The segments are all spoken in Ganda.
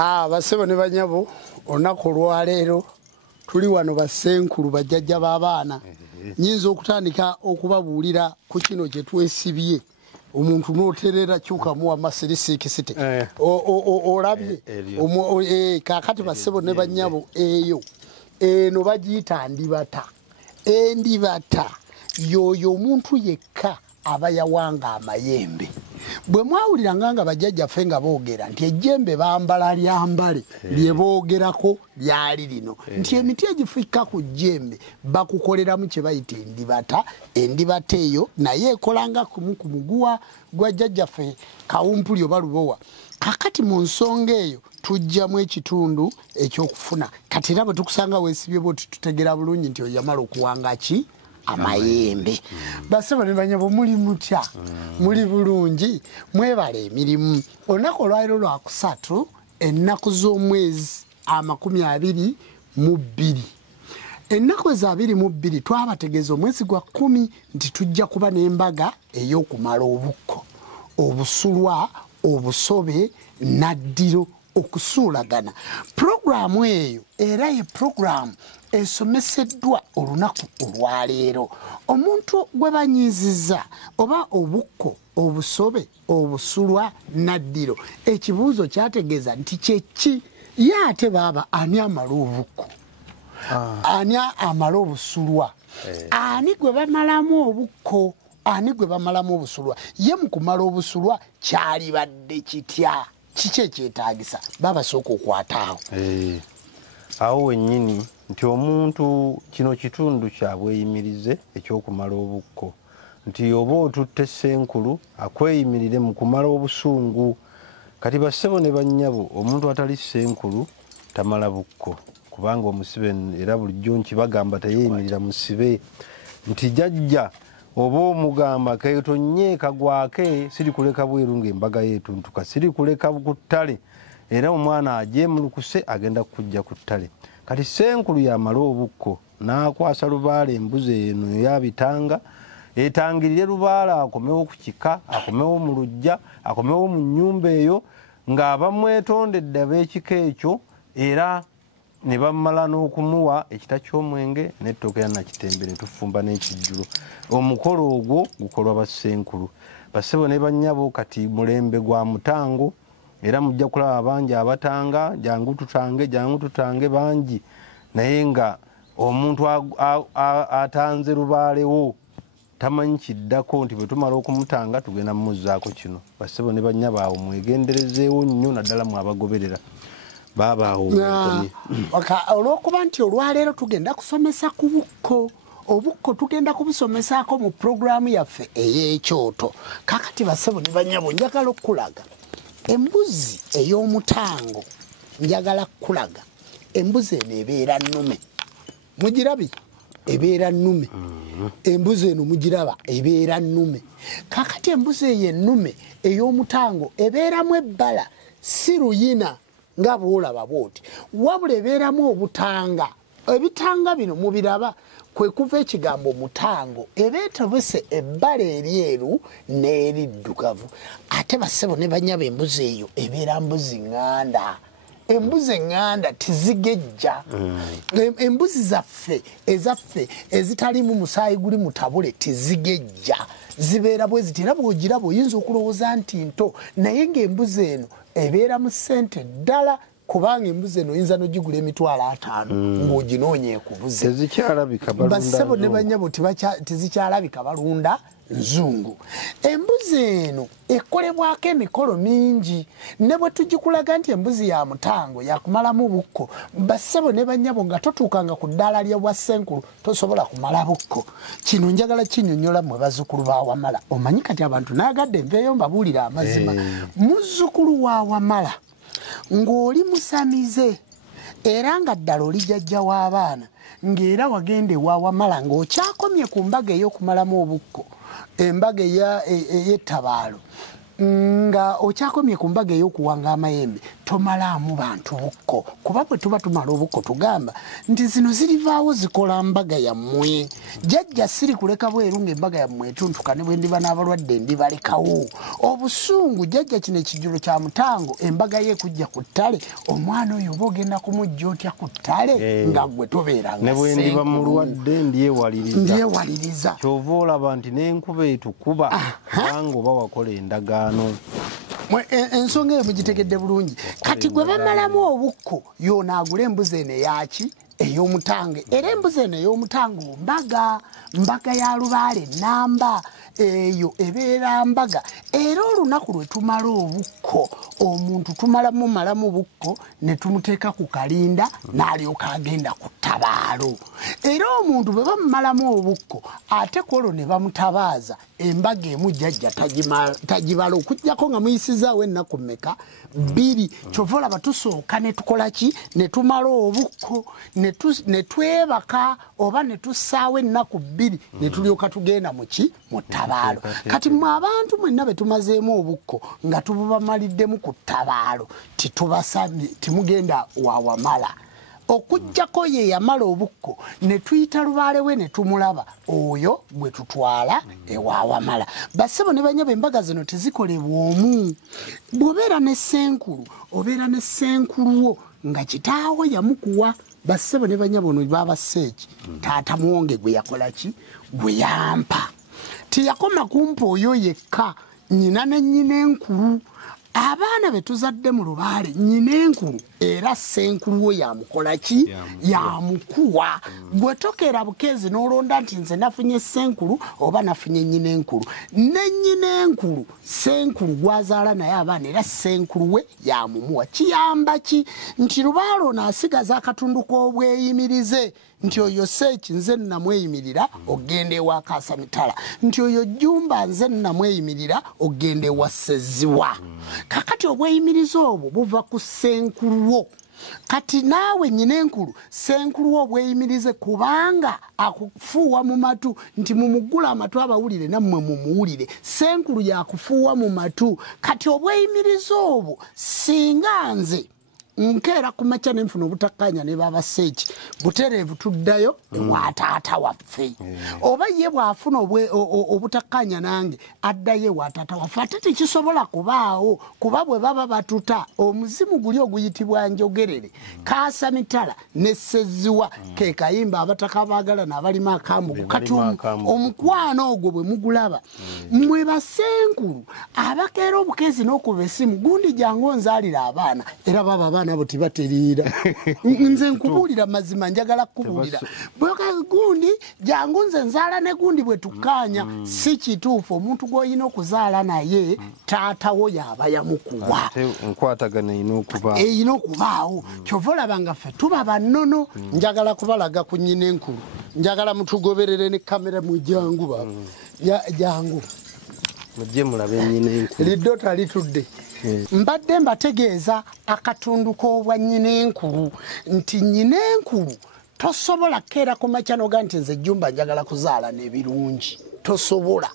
Basebo ne banyabo onako lwaleero tuli wano basenkulu bajjajja b'abaana nyinza okutandika okubabuulira ku kino kye twesibye omuntu n'oterera kyuka muwa masirisiikisite olabye kaakati basebo ne banyabo eyo eno bagiyita ndibata endibata yoyo omuntu yekka aba yawanga amayembe bwe mwawulira nga bajjajjaffe nga boogera nti ejjembe bambala lyambale lye boogerako lyali lino nti emiti egifikka ku jjembe bakukoleramu kye bayita endibata endibata eyo naye ekolanga kumu ku muguwa gwa jjajjaffe kawumpuli oba lubowa kakati mu nsonga eyo tujjamu ekitundu ekyokufuna kati era bwe tukusanga weesibye bwoti tutegera bulungi nti oyamala okuwanga ki amayembe basebo ne banyabo muli mutya muli bulungi mwebale emirimu olunaku olwaliro lwakusatu ennaku z'omwezi 22 ennaku eza 22 twabategeeza omwezi gwa 10 nti tujja kuba n'embaga ey'okumala obukko obusulwa obusobe naddiro okusuulagana puroguramu eyo era ye puroguramu esomeseddwa olunaku olwaleero omuntu gwe banyiiziza oba obukko obusobe obusulwa naddiro ekibuuzo kyategeeza nti kyeki ye ate baaba ani amala obukko ani amala obusulwa ani gwe bamalamu obukko ani gwe bamalamu obusulwa ye mu kumala obusulwa kyalibadde kitya kiki ekyetaagisa babasooka okwataawo awo wennyini nti omuntu kino kitundu kyabweyimirize ekyokumala obukko nti oba otutte senkulu akweyimirire mu kumala obusungu kati bassebo ne bannyabo omuntu atali senkulu tamala bukko kubanga omusibe era bulijjo nkibagamba teyeeyimirira musibe nti jajja oba omugamba ketonye kagwake siri kuleka bweru ng'embaga yeetuntuka siri kuleka ku ttale era omwana ajeemulukuse agenda kujja ku ttale kati senkulu yamala obukko n'akwasa lubaala embuzi eno yabitanga etangirire lubaala akomewo ku kika akomewo mu lujja akomewo mu nnyumba eyo ng'abamwetondedde ab'ekika ekyo era ne bamala n'okumuwa ekita ky'omwenge n'ettooke yannakitembe ne tufumba n'ekijjulo omukolo ogwo gukolwa bassenkulu bassebo ne bannyabo kati mulembe gwa mutango era mujja kulaba bangi abatanga jangu tutange bangi naye nga omuntu atanze lubaalewo tamanyi kiddako nti bwe tumala okumutanga tugenda mumuzzaako kino bassebo ne bannyabo awo mwegenderezeewo nnyo naddala mwabagoberera babaawo olw'okuba nti olwaleero tugenda kusomesa ku bukko obukko tugenda kubusomesaako mu puroguramu yaffe ey'ekyoto kakati bassebo ne bannyabo njagala okulaga embuzi ey'omutango njagala kulaga embuzi eno ebeera nnume mugirabi ebeera nnume embuzi eno mugiraba ebeera nnume kakati embuzi eyo ennume ey'omutango ebeeramu ebbala si luyina nga bwolaba bwoti wabula ebeeramu obutanga ebitanga bino mubiraba kwe kuva ekigambo mutango ebeetobese ebbala eryeru n'eriddugavu ate bassebo ne bannyabo embuzi eyo ebeera mbuzi ŋŋanda embuzi eŋŋanda tizigejja embuzi ezaffe ezitalimu musaayi guli mutabule tizigejja zibeera bwe ziti era bw'ogiraba oyinza okulowooza nti nto naye ng'embuzi eno ebeera mu ssente ddala kubanga embuzi eno oyinza n'ogigula $5,000 ng'oginoonya ekubuze bassebo ne bannyabo tezikyalabika balunda nzungu embuzi eno ekolebwako emikolo mingi ne bwe tugikulaga nti embuzi ya mutango yakumalamu bukko bassebo ne bannyabo nga totuukanga ku ddaala lya bwassenkulu tosobola kumala bukko kino njagala kinnyonnyola mwe bazzukulu ba Wamala omanyi kati abantu naagadde nveeyo mbabuulira amazima muzzukulu wa Wamala ng'oli musamize era nga ddala oli jjajja w'abaana ng'era wagenda ewa Wamala ng'okyakomye ku mbaga ey'okumalamu obukko embaga ey'ettabaalo nga okyakomye ku mbaga ey'okuwanga amayembe tomalaamu bantu bukko kuba bwe tuba tumala obukko tugamba nti zino zirivaawo zikola mbaga yammwe jjajja siri kuleka bweru ng'embaga yammwe etuntuka ne bwe ndiba n'abalwadde ndibalekawo obusungu jjajja kino ekijjulo kya mutango embaga ye kujja ku ttale omwana oyo oba ogenda kumujja otya ku ttale nga gwe tobeera nga ne bwe ndiba mulwadde ndyewaliriza kyova olaba nti n'enkuba etukuba kubanga oba wakola endagaano ensonga eyo mugitegedde bulungi kati gwe bamalamu obukko yonaagula embuzi eno eyaki ey'omutange era embuzi eno ey'omutange mbaga ya lubaale namba eyo ebeera mbaga era olunaku lwe tumala obukko omuntu tumalamu bukko ne tumuteeka ku kalinda n'alyoka agenda ku ttabaalo era omuntu bwe bamumalamu obukko ate kwolwo ne bamutabaaza embaga emu jjajja tagibala okujjako nga muyisizaawo ennaku mmeka 2 kyova olaba tusooka ne tukola ki ne tumala obukko ne twebaka oba ne tussaawo ennaku 2 ne tulyoka tugenda muki mu ttabaalo kati mwe abantu mwenna be tumazeemu obukko nga tububamaliddemu ku ttabaalo titubasabye timugenda wawamala okujjako ye yamala obukko ne tuyita lubaale we ne tumulaba oyo bwe tutwala ewawamala bassebo ne banyabo embaga zino tezikolebwa omu bw'obeera ne ssenkulu obeera ne ssenkuluwo nga kitaawo yamukuwa bassebo ne banyabo ono babaseeki taata mwonge gwe yakola ki gwe yampa teyakoma kumpa oyo yekka nnyina ne nnyina enkulu abaana be tuzadde mu lubaale nnyina enkulu era ssenkulu we yamukola ki yamukuwa gwe tokera bukeezi n'olonda nti nze nafunye ssenkulu oba nafunye nnyina enkulu ne nnyina enkulu ssenkulu gwazaala naye abaana era ssenkulu we yamumuwa kiyamba ki nti lubaale ono asigaza akatundu k'obweyimirize nti oyo seeki nze nnamweyimirira ogenda ewa Kaasamitala nti oyo Jjumba nze nnamweyimirira ogenda ewa Sseziwa kakati obweyimiriza obwo buva ku ssenkuluwo kati naawe nnyina enkulu ssenkuluwo obweyimirize kubanga akufuuwa mu matu nti mumugula amatu abawulire nammwe mumuwulire ssenkulu yakufuuwa mu matu kati obweyimiriza obwo singa nze nkeera ku makya nenfuna obutakkanya ne baba seeki butereevu tuddayo ewa taata waffe oba ye bw'afuna obutakkanya nange addayo ewa taata waffe ate tekisobola kubaawo kuba bwe baba batuta omuzimu guli oguyitibwa njogerere Kaasamitala ne Sseziwa ke kayimba abataka baagala n'abalimu akambugu kati omukwano ogwo bwe mugulaba mmwe basenkulu abakeera obukezi n'okuba essimu gundi jangu nzaalira abaana era baba abaana abo tibateriira nze nkubuulira mazima njagala kubuulira bweka gundi jangu nze nzaala ne gundi bwe tukkaanya si kituufu omuntu gw'olina okuzaala naye taatawo yaba yamukuwa enkwatagana eyina okubaawo kyova olaba nga ffe tuba bannono njagala kubalaga ku nnyina enkulu njagala mutugoberere ne kamera mu jangu baba jangu mujje mulabe nnyina enkulu liddo talitudde mbadde mbategeeza akatundu k'obwa nnyina enkulu nti nnyina enkulu tosobola keera ku makya noga nti nze Jjumba njagala kuzaala n'ebirungi tosobola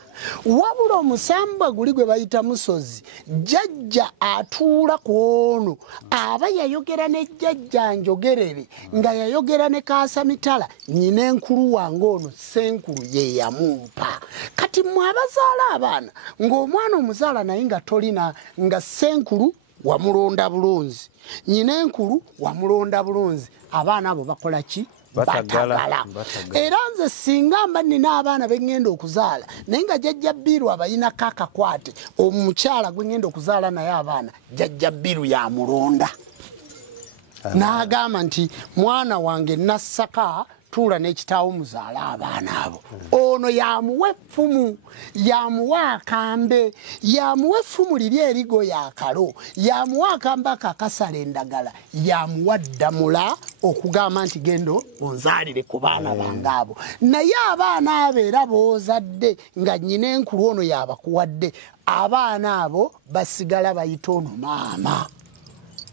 wabula omusambwa guli gwe bayita musozi jjajja atuula ku ono aba yayogera ne jjajja njogerere nga yayogera ne Kaasamitala nnyina enkulu wange ono ssenkulu ye yamumpa kati mmwe abazaala abaana ng'omwana omuzaala naye nga tolina nga ssenkulu wamulonda bulunzi nnyina enkulu wamulonda bulunzi abaana abo bakola ki batagala era nze singa mba nina abaana bengenda okuzaala naye nga jjajja Bbiru abayinako akakwate omukyala gwe ngenda okuzaala naye abaana jjajja Bbiru yamulonda n'agamba nti mwana wange Nassaka tuula n'ekitaawo muzaala abaana abo ono yamuwa effumu yamuwa akambe yamuwa effumu liri erigo yakalo yamuwa akambe akakasala endagala yamuwa ddamula okugamba nti gendo onzaalire ku baana bange abo naye abaana abo era boozadde nga nnyina enkulu ono yabakuwadde abaana abo basigala bayita ono maama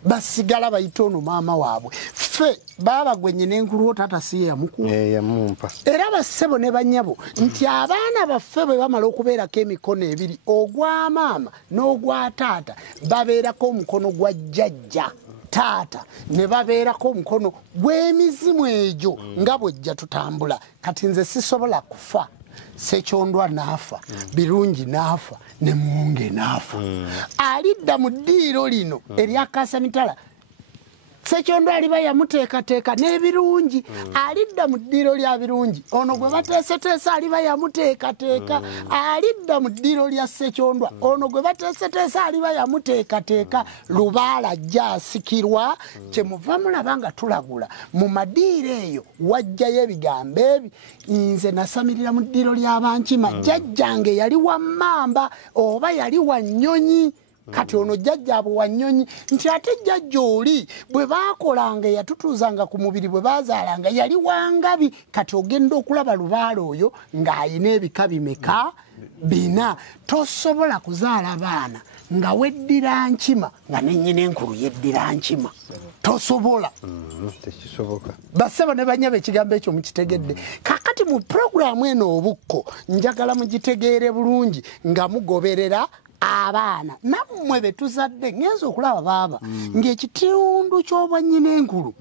basigala bayita ono maama waabwe ffe baaba gwe nnyina enkulu taata si yamumpa era bassebo ne bannyabo nti abaana baffe bwe bamala okubeerako emikono ebiri ogwa maama n'ogwa taata babeerako omukono gwa jjajja taata ne babeerako omukono gw'emizimu egyo nga bwejja tutambula. Kati nze sisobola kufa, Ssekyondwa n'afa, Birungi n'afa, ne Muwonge n'afa. Alidda mu ddiiro lino erya Kaasamitala, Ssekyondwa aliba yamuteekateeka n'Ebirungi. Alidda mu ddiiro lya Birungi, ono gwe bateeseteesa aliba yamuteekateeka. Alidda mu ddiiro lya Ssekyondwa, ono gwe bateeseteesa aliba yamuteekateeka. Lubaala ajja asikirwa, kyemuva mulaba nga tulagula mu madiiro eyo wajjayo ebigambo ebi. Nze nasamirira mu ddiiro ly'Abankima, jjajjange yali wa Mmamba oba yali wa Nnyonyi. Kati ono jjajja abo wa Nnyonyi, nti ate jjajja oli bwe baakolanga yatutuuzanga ku mubiri bwe baazaalanga yali wa Ngabi. Kati ogenda okulaba Lubaala oyo ng'ayina ebika bimeka? 4. Tosobola kuzaala baana nga weddira Nkima nga nennyina enkulu yeddira Nkima. Tosobola. Tekisoboka. Bassebo ne banyaba ekigambo ekyo mukitegedde. Kakati mu puroguramu eno Obukko njagala mugitegeere bulungi nga mugoberera abaana nammwe betuzadde. Ngenza okulaba baaba ng'ekitundu ky'obwannyina enkulu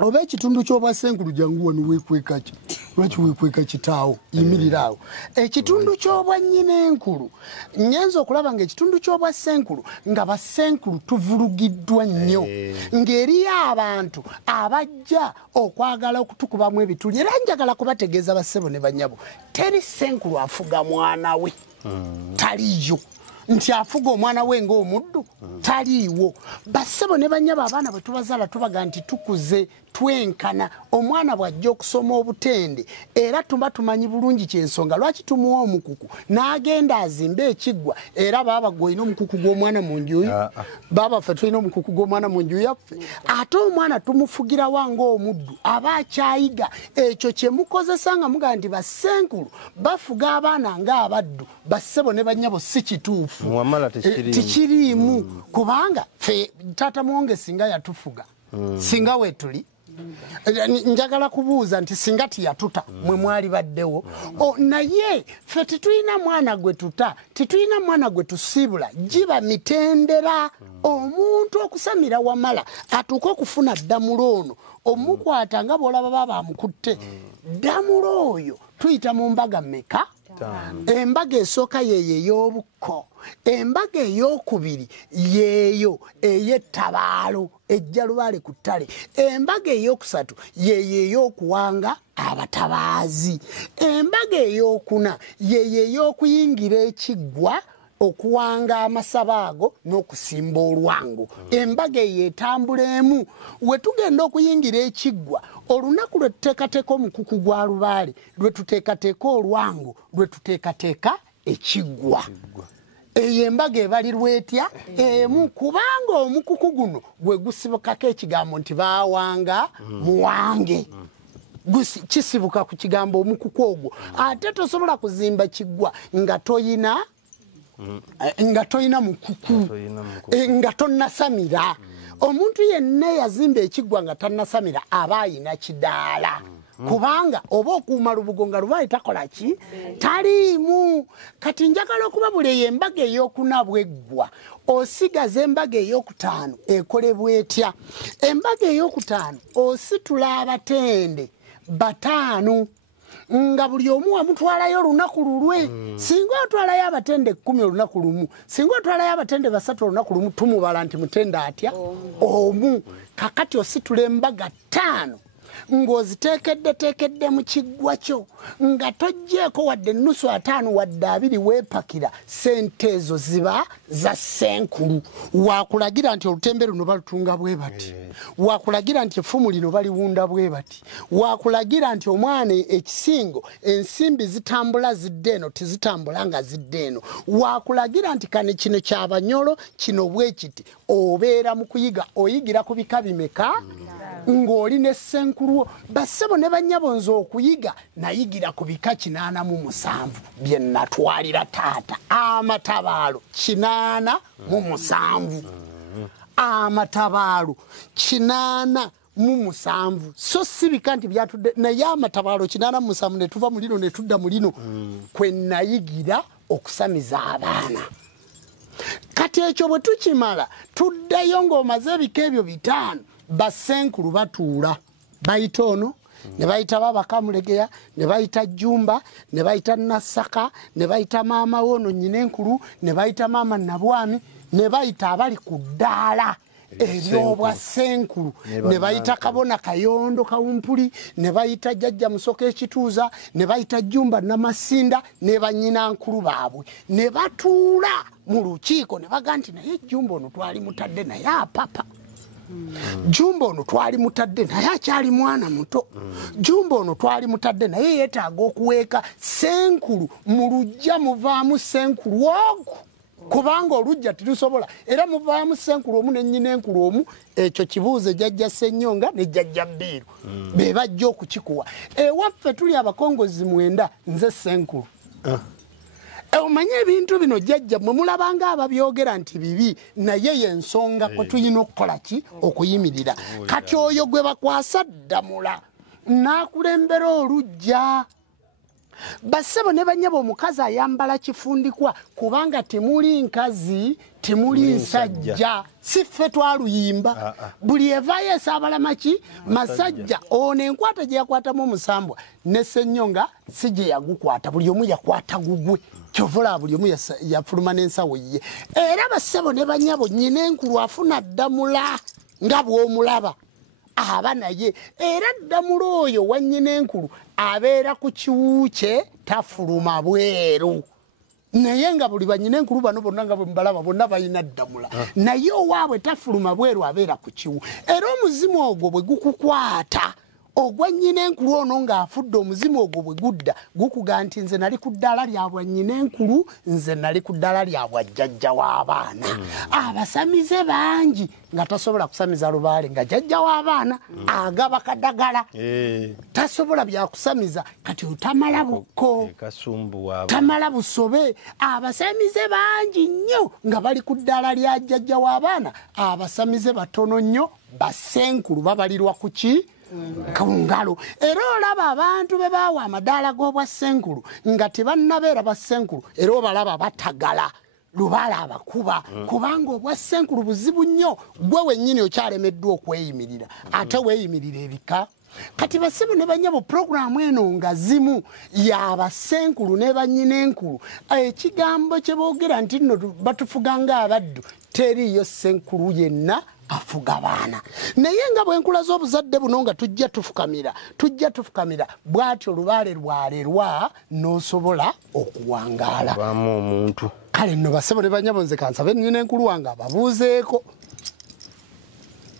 oba ekitundu ky'obwassenkulu jangu wano weekweka ki? Lwaki weekweka kitaawo? Yimirira awo. Ekitundu ky'obwannyina enkulu ngenza okulaba ng'ekitundu ky'obwassenkulu nga bassenkulu tuvulugiddwa nnyo, ng'eriyo abantu abajja okwagala okutukubamu ebituli. Era njagala kubategeeza bassebo ne bannyabo, teri ssenkulu afuga mwana we, taliyo. Nti afuga omwana we ng'omuddu, taliiwo. Bassebo ne bannyaba abaana bwe tubazaala tubaga nti tukuze twenkana. Omwana bw'ajja okusoma obutende era tuba tumanyi bulungi kyensonga lwaki tumuwa omukuku n'agenda azimba ekiggwa. Era baaba gw'olina omukuku gw'omwana mu nju yo, baaba ffe tulina omukuku gw'omwana mu nju yaffe. Ate omwana tumufugira wange omuddu aba akyayiga. Ekyo kye mukozesa nga mugaa nti bassenkulu bafuga abaana ng'abaddu. Bassebo ne bannyabo si kituufu, tikiriimu. Kubanga ffe taata Muwonge singa yatufuga, singa weetuli, njagala kubuuza nti singa tiyatuta mwe mwali baddewo. Naye ffe titulina mwana gwe tuta, titulina mwana gwe tusiibula. Giba mitendera. Omuntu okusamira wamala atuuka okufuna Ddamula ono omukwata nga bw'olaba baba amukutte. Ddamula oyo tuyita mu mbaga mmeka? Embaga esooka yeeyo ey'Obukko. Embaga ey'okubiri yeeyo ey'ettabaalo ejja Lubaale ku ttale. Embaga ey'okusatu yeeyo ey'okuwanga abatabaazi. Embaga ey'okuna yeeyo ey'okuyingira ekiggwa okuwanga amasabo ago n'okusimba olwango. Embaga eyo etambula emu. We tugenda okuyingira ekiggwa, olunaku lwe tuteekateeka omukuku gwa Lubaale, lwe tuteekateeka olwango, lwe tuteekateeka ekiggwa. Eyo embaga ebalirwa etya? Emu. Kubanga omukuku guno gwe gusibukako ekigambo nti baawanga Muwange. Kisibuka ku kigambo omukuku ogwo. Ate tosobola kuzimba kiggwa nga toyina mukuku, nga tonnasamira. Omuntu yenna yazimba ekiggwa nga tannasamira aba ayina kidaala. Kubanga oba okuuma lubugo nga Lubaale takola ki? Taliimu. Kati njagala okubabula eyo embaga ey'okuna bweggwa, osigaza embaga ey'okutaano ekolebwa etya? Embaga ey'okutaano ositula abatende 5 nga buli omu wamutwalayo olunaku lulwe. Singa otwalayo abatende 10 olunaku lumu, singa otwalayo abatende 3 olunaku lumu, tumubala nti mutende atya? Omu. Kakati ositula embaga 5 ng'oziteekedde mu kiggwa kyo nga tojjeeko wadde ennusu 5 wadde 2 weepakira. Sente ezo ziba za ssenkulu. Wakulagira nti olutembe luno balutunga bwe bati, wakulagira nti effumu lino baliwunda bwe bati, wakulagira nti omwana ekisingo ensimbi zitambula zidde eno tizitambula nga zidde eno, wakulagira nti kane kino ky'Abanyolo kino bwe kiti. Obeera mu kuyiga oyigira ku bika bimeka? Ng'oli n'essenkulu. Bassebo ne bannyabo nze okuyiga nayigira ku bika 87 bye natwalira taata. Amatabaalo 87. Amatabaalo 87. So si bika nti byatudde, naye amatabaalo 87 ne tuva mu lino ne tudda mu lino. Kwe nayigira okusamiza abaana. kati ekyo bwe tukimala tuddayo ng'omaze ebika ebyo 5 bassenkulu batuula bayita ono ne bayita Babakamulegeya ne bayita Jjumba ne bayita Nassaka ne bayita maama wono Nyinenkulu ne bayita maama Nabwami ne bayita abali ku ddaala eryobwa senkulu ne bayita Kabona Kayondo Kawumpuli ne bayita Jjajja Musoka Ekituuza ne bayita Jjumba Namasinda ne banyinankulu baabwe ne batuula mu lukiiko ne baga nti naye Jjumba ono twali mutadde naye apapa Jjumba ono twali mutadde naye akyali mwana muto Jjumba ono twali mutadde naye yeetaaga okuweeka senkulu mu lujja muvaamu senkulu ogwo kubanga olujja tirusobola era muvaamu senkulu omu ne Nyinenkulu omu ekyo kibuuze Jjajja Ssennyonga ne Jjajja Bbiiru be bajja okukikuwa ewaffe tuli abakongozi 9 nze senkulu omanye ebintu bino Jjajja mwe mulabanga ababyogera nti bibi naye yensonga kwe tulina okukola ki okuyimirira kati oyo gwe bakwasa ddamula naakulembera olujja bassebo ne banyabo omukazi ayambala kifundikwa kubanga temuli nkazi temuli nsajja si ffe twaluyimba buli evaayo esaabala maki masajja ono enkwata gye yakwatamu omusambwa ne Ssennyonga si gye yagukwata buli omu yakwata gugwe kyovula buli omu yafuluma n'ensawo ye era bassebo ne banyabo Nyinenkulu afuna ddamula nga bw'omulaba aba naye era ddamula oyo wa Nyinenkulu abeera ku kiwuukye tafuluma bweru naye nga buli Banyinenkulu bano bonna nga bwe mbalaba bonna balina ddamula naye owaabwe tafuluma bweru abeera ku kiwu era omuzimu ogwo bwe gukukwata ogwa Nyinenkulu ono ng'afudde omuzimu ogwo bwe gudda gukuga nti nze nali ku ddaala lyabwa Nyinenkulu nze nali ku ddaala lyabwa jjajja w'abaana abasamize bangi nga tasobola kusamiza lubaale nga jjajja w'abaana agaba kadagala tasobola byakusamiza kati otamala bukko tamala busobe abasamize bangi nnyo nga bali ku ddaala lya jjajja w'abaana abasamize batono nnyo bassenkulu babalirwa ku ki kungalo era olaba abantu be baawa amadaala g'obwa ssenkulu nga tebannabeera bassenkulu era obalaba batagala lubaala abakuba kubanga obwa ssenkulu buzibu nnyo gwe wennyini okyalemeddwa okweyimirira ate weeyimirira ebika kati bassebo ne banyabo puroguramu eno nga zimu y'abassenkulu ne Banyinenkulu ekigambo kye boogera nti nno batufuga ng'abaddu teriiyo ssenkulu yenna afuga baana naye nga bwenkula z'obuzadde buno nga tujja tufukamira bw'atyo olubaale lwalerwa n'osobola okuwangaala omuntu kale nno bassebo ne banyabo nze kansabe Nyinenkulu wange ababuuzeeko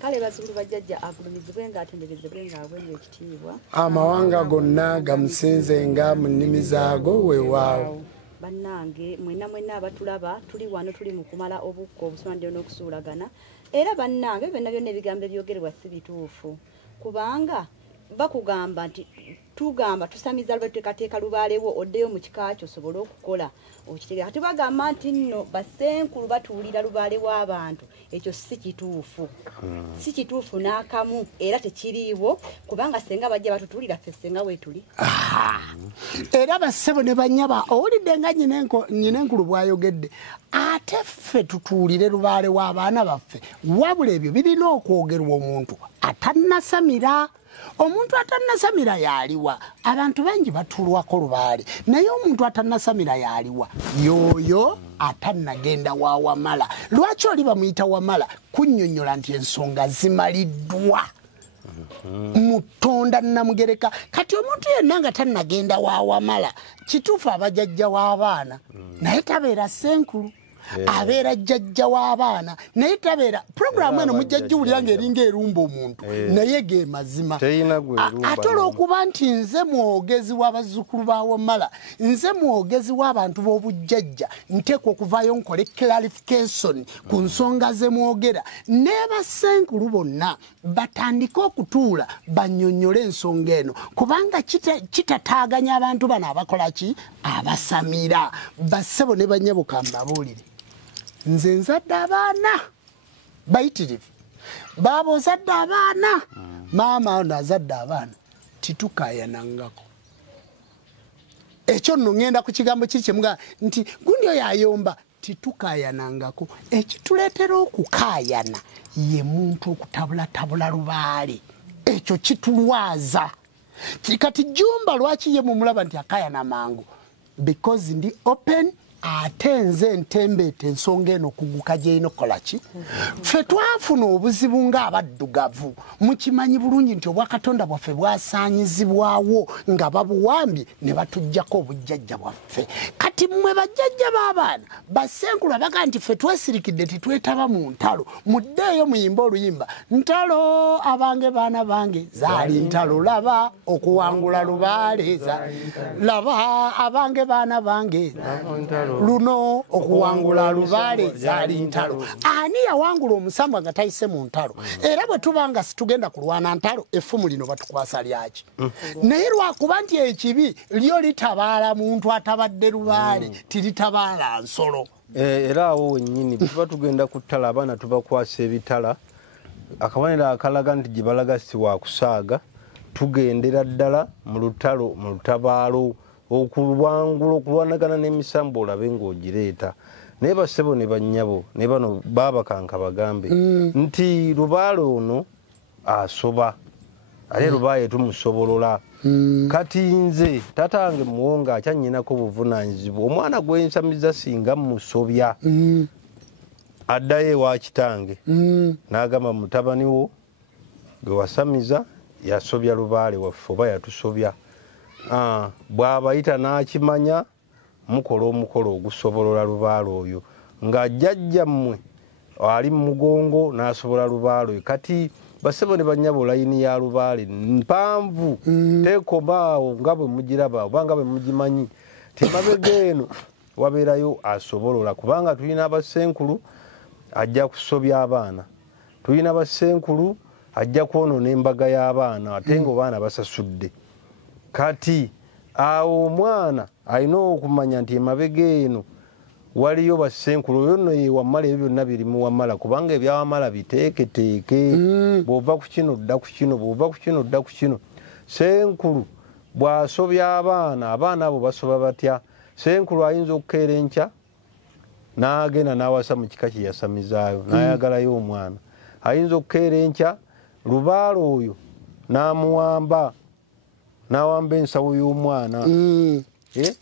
kale bazulu bajjajja agulumizibwe ng'atenderezebwe ng'abwenga ekitiibwa amawanga gonna gamusinzenga mu nnimi zaago weewaawo bannange mwena abatulaba tuli wano tuli mu kumala obukko obusondeyo n'okusuulagana era bannange byonna ebigambo ebyogerebwa si bituufu kubanga bakugamba nti tugamba tusamiza lweteekateeka lubaalewo oddeyo mu kika kyo osobole okukola okitegeera kati bagamba nti nno bassenkulu batuulira lubaale w'abantu ekyo si kituufu si kituufu n'akamu era tekiriiwo kubanga senga bajja batutuulira ffe senga weetuli era bassebo ne banyaba owulidde nga Nyinenkulu bw'ayogedde ate ffe tutuulire lubaale w'abaana baffe wabula ebyo birina okwogerwa omuntu atannasamira omuntu atannasamira yaliwa abantu bangi batuulwako lubaale naye omuntu atannasamira yaliwa yoyo atannagenda wa Wamala lwaki oli bamuyita Wamala kunnyonnyola nti ensonga zimaliddwa Mutonda Namugereka kati omuntu yenna nga tannagenda wa Wamala kituufu abajjajja w'abaana naye tabeera ssenkulu abeera jjajja w'abaana naye tabeera puroguramu eno mujja giwulira ng'eringa erumba omuntu naye ge mazima ate olw'okuba nti nze mwogezi w'abazzukulu ba Wamala nze mwogezi w'abantu b'obujjajja nteekwa okuvaayo nkole clarification ku nsonga ze mwogera ne bassenkulu bonna batandike okutuula bannyonnyole ensonga eno kubanga kitataaganya abantu bano abakola ki abasamira bassebo ne bannyabo kambabuulire nze nzadde abaana bayitirivu baaba ozadde abaana maama ono azadde abaana titukayanangako ekyo nno ŋŋenda ku kigambo kiri kyemuga nti gundi oyo ayomba titukayanangako ekituleetera okukaayana ye muntu okutabulatabula lubaale ekyo kitulwaza kati Jumba lwaki ye mumulaba nti akaayana mangu because ndi open ate nze ntembeeta ensonga eno kuguka gy'eno kolaki ffe twafuna obuzibu ng'abaddugavu mukimanyi bulungi nti obwakatonda bwaffe bwasaanyizibwawo nga babuwambye ne batuggyako obujjajja bwaffe kati mmwe bajjajja b'abaana basenkulu abaga nti ffe twesirikidde titwetaba mu ntalo muddeeyo muyimba oluyimba ntalo abange baana bange zaali ntalo laba okuwangula lubaale laba abange baana bange luno okuwangula lubaale zaali ntalo ani yawangula omusambwa nga tayise mu ntalo era bwe tubanga situgenda kulwana ntalo effumu lino batukwasa lyaki naye lwakuba nti ekibi lyo litabaala muntu atabadde lubaale tilitabaala nsolo era awo wennyini tuba tugenda ku ttala abaana tubakwasa ebitala akabonero akalaga nti gye balaga si wakusaaga tugendera ddala mu lutalo mu lutabaalo okulwangula okulwanagana n'emisambo olabe ng'ogireeta naye bassebo ne bannyabo ne bano baabakanka bagambe nti lubaale ono asoba ate lubaaye tumusobolola kati nze tatange muwonga akyanyinako buvunaanyizibwa omwana gwensamiza singa musobya addayo ewa kitange n'agamba mutabani wo gwe wasamiza yasobya lubaale waffe oba yatusobya bw'abayita n'akimanya mukola omukolo ogusobolola lubaale oyo nga jjajjammwe ali mu mugongo n'asobola lubaale oyo kati bassebo ne bannyabo layini ya lubaale mpanvu teekomaawo nga bwe mugiraba oba nga bwe mugimanyi temabega eno wabeerayo asobolola kubanga tulina abassenkulu ajja kusobya abaana tulina abassenkulu ajja kwonoona embaga y'abaana ate ng'abaana basasudde kati awo omwana alina okumanya nti emabega eno waliyo bassenkulu oyo nno ye wamala ebyo byonna birimu wamala kubanga ebyawamala biteeketeeke bw'ova ku kino dda ku kino bw'ova ku kino dda ku kino senkulu bw'asobya abaana abo basoba batya senkulu ayinza okukeera enkya n'agenda n'awasa mu kika kye yasamizaayo n'ayagalayo omwana ayinza okukeera enkya lubaale oyo n'amuwamba ensawo y'omwana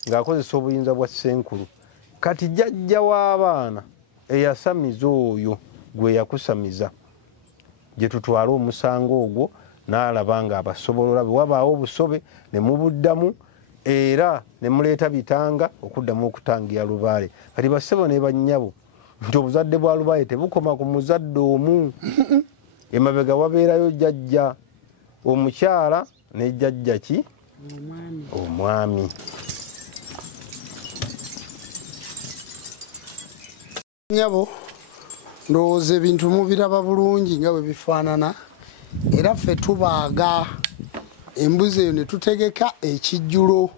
ng'akozesa obuyinza bwa ssenkulu kati jjajja w'abaana eyasamiza oyo gwe yakusamiza gye tutwala omusango ogwo n'alaba nga abasobolola bwe wabaawo obusobe ne mubuddamu era ne muleeta bitanga okuddamu okutangira lubaale kati bassebo ne bannyabo nti obuzadde bwa lubaale tebukoma ku muzadde omu emabega wabeerayo jjajja omukyala ne jjajja ki omwami nyabo ndowooza ebintu mubiraba bulungi nga bwe bifaanana era ffe tubaaga embuzi eyo ne tutegeka ekijjulo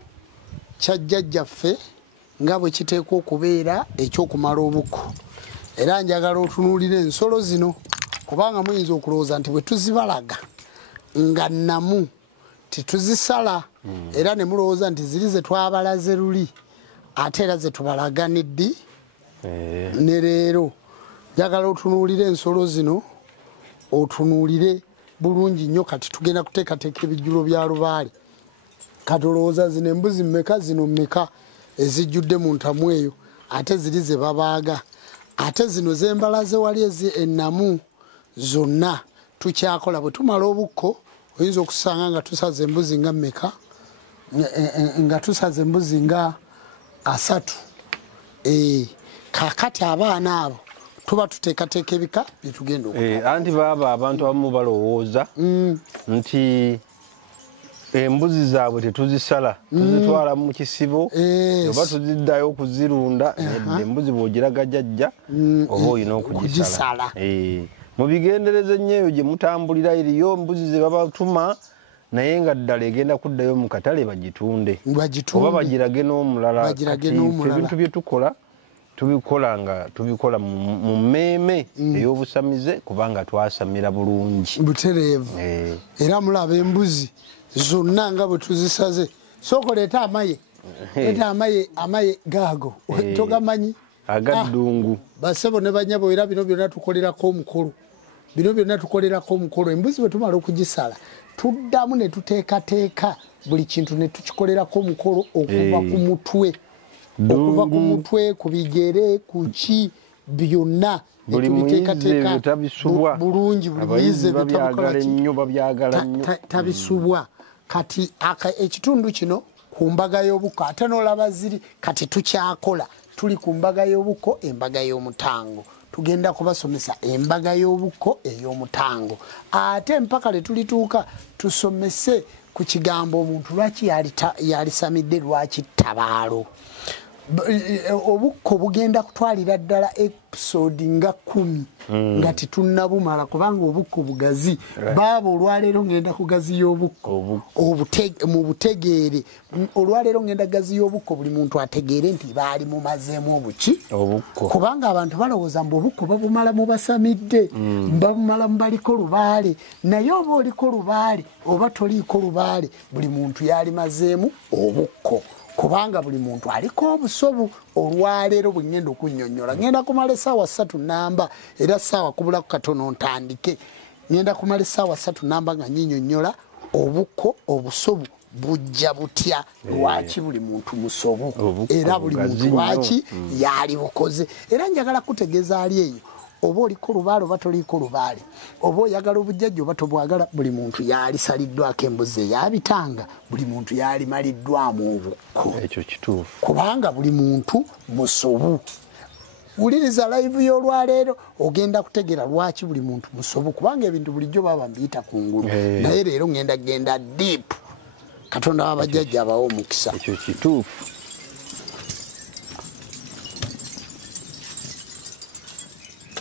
kya jjajjaffe nga bwe kiteekwa okubeera ekyokumala obukko era njagala otunuulira ensolo zino kubanga muyinza okulowooza nti bwe tuzibalaga nga namu tituzisala era ne mulowooza nti ziri ze twabalaze luli ate era ze tubalaganiddi ne leero njagala otunuulire ensolo zino otunuulire bulungi nnyo kati tugenda kuteekateeka ebijjulo bya lubaale kati olowooza zino embuzi mmeka zino mmeka ezijjudde mu ntamu eyo ate ziri ze babaaga ate zino zembalaze wali ennamu zonna tukyakola bwe tumala obukko oyinza okusanga nga tusaze embuzi nga mmeka nga tusaze embuzi nga 3 kakati abaana abo tuba tuteekateeka ebika byetugenda anti baaba abantu abamu balowooza nti embuzi zaabwe tetuzisala tuzitwala mu kisibo oba tuziddayo okuzirunda embuzi bw'ogiraga jjajja oba olina okugisala mu bigendereza ennyo eyo gye mutambulira eriyo mbuzi ze babatuma naye nga ddala egenda kuddayo mu katale bagitunde oba bagirage n'omulala kati ebintu bye tukola tubikola mu mmeeme ey'obusamize kubanga twasamira bulungi butereevu era mulaba embuzi zonna nga bwe tuzisaze soko leeta amaye gaago togamanyi agaddungu basebo ne banyabo era bino byonna tukolerako omukolo embuzi bwe tumala okugisala tuddamu ne tuteekateeka buli kintu ne tukikolerako omukolo okuva ku mutwe ku bigere ku ki byonna nebiteekateeka bulungi buli muyize babyagala nnyo tabisubwa kati ekitundu kino ku mbaga y'obukko ate n'olaba ziri kati tukyakola tuli ku mbaga y'obukko embaga y'omutango tugenda kubasomesa embaga y'obukko ey'omutango ate mpaka le tulituuka tusomese ku kigambo omuntu lwaki yalisamidde lwaki tabaalo obukko bugenda kutwalira ddala episode nga 10 nga tetunnabumala kubanga obukko bugazi baaba olwaleero ngenda kugaziya obukko mu butegeere olwaleero ngenda gaziya obukko buli muntu ategeere nti baali mumazeemu obuki kubanga abantu balowooza mbu obukko babumala mubasamidde babumala mubaliko lubaale naye oba oliko lubaale oba toliiko lubaale buli muntu yali mazeemu obukko kubanga buli muntu aliko obusobu olwaleero bwe ngenda okunnyonnyola ngenda kumala essaawa 3 namba era ssaawa kubulaku katono ntandike ngenda kumala essaawa 3 namba nga nnyonnyola obukko obusobu bujja butya lwaki buli muntu musobu era buli muntu lwaki yali bukoze era njagala kutegeeza ali eyo oba oliko lubaale oba toliiko lubaale oba oyagala obujjajja oba tobwagala buli muntu yalisaliddwako embuzi eyabitanga buli muntu yalimaliddwamu obukko ekyo kituufu kubanga buli muntu musobu wuliriza live y'olwaleero ogenda kutegera lwaki buli muntu musobu kubanga ebintu bulijjo baba mbiyita kungulu naye leero ngenda deep katonda wabajjajja abawo omukisa ekyo kituufu